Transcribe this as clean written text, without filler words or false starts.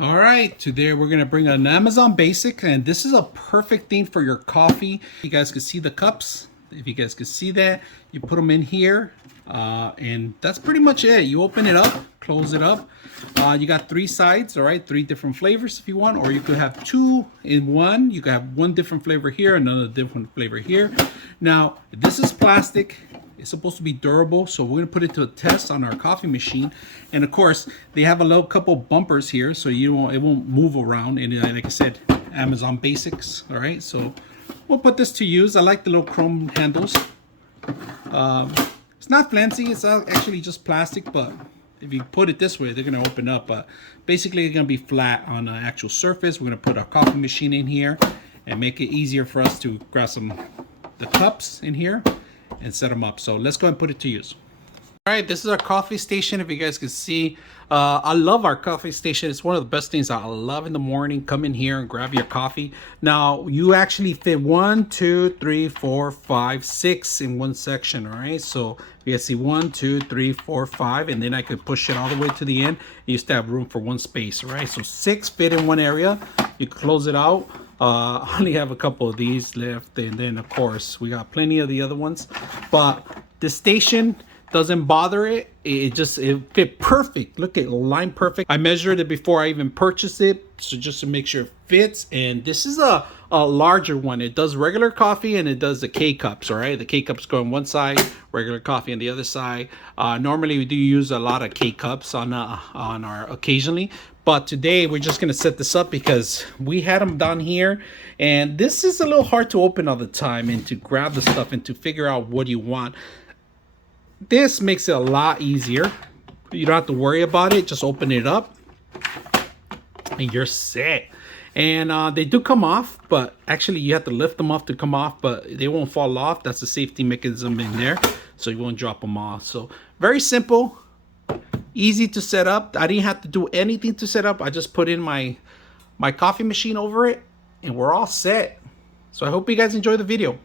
All right, today we're gonna bring an Amazon Basic, and this is a perfect thing for your coffee. You guys can see the cups. If you guys can see that, you put them in here, and that's pretty much it. You open it up, close it up. You got three sides, all right, three different flavors if you want, or you could have two in one. You could have one different flavor here, another different flavor here. Now, this is plastic. It's supposed to be durable, so we're gonna put it to a test on our coffee machine. And of course, they have a little couple bumpers here, so it won't move around. And like I said, Amazon Basics. All right, so we'll put this to use. I like the little chrome handles. It's not fancy. It's actually just plastic, but if you put it this way, they're gonna open up. But basically, it's gonna be flat on an actual surface. We're gonna put our coffee machine in here and make it easier for us to grab the cups in here and set them up. So let's go and put it to use. All right, this is our coffee station. If you guys can see, I love our coffee station. It's one of the best things I love in the morning. Come in here and grab your coffee. Now you actually fit 1, 2, 3, 4, 5, 6 in one section. All right, so you guys see 1, 2, 3, 4, 5, and then I could push it all the way to the end. You used to have room for one space. All right, so 6 fit in one area. You close it out. I only have a couple of these left, and then of course we got plenty of the other ones, but the station doesn't bother it. It fit perfect. Look at line perfect. I measured it before I even purchased it, so just to make sure it fits. And this is a larger one. It does regular coffee and it does the K-cups. All right, the K-cups go on one side, regular coffee on the other side. Normally we do use a lot of K-cups on our occasionally, but today we're just gonna set this up because we had them down here, and this is a little hard to open all the time and to grab the stuff and to figure out what you want. This makes it a lot easier. You don't have to worry about it. Just open it up and you're set. And they do come off, but actually you have to lift them off to come off, but they won't fall off. That's a safety mechanism in there, so you won't drop them off. So very simple, easy to set up. I didn't have to do anything to set up. I just put in my coffee machine over it and we're all set. So I hope you guys enjoy the video.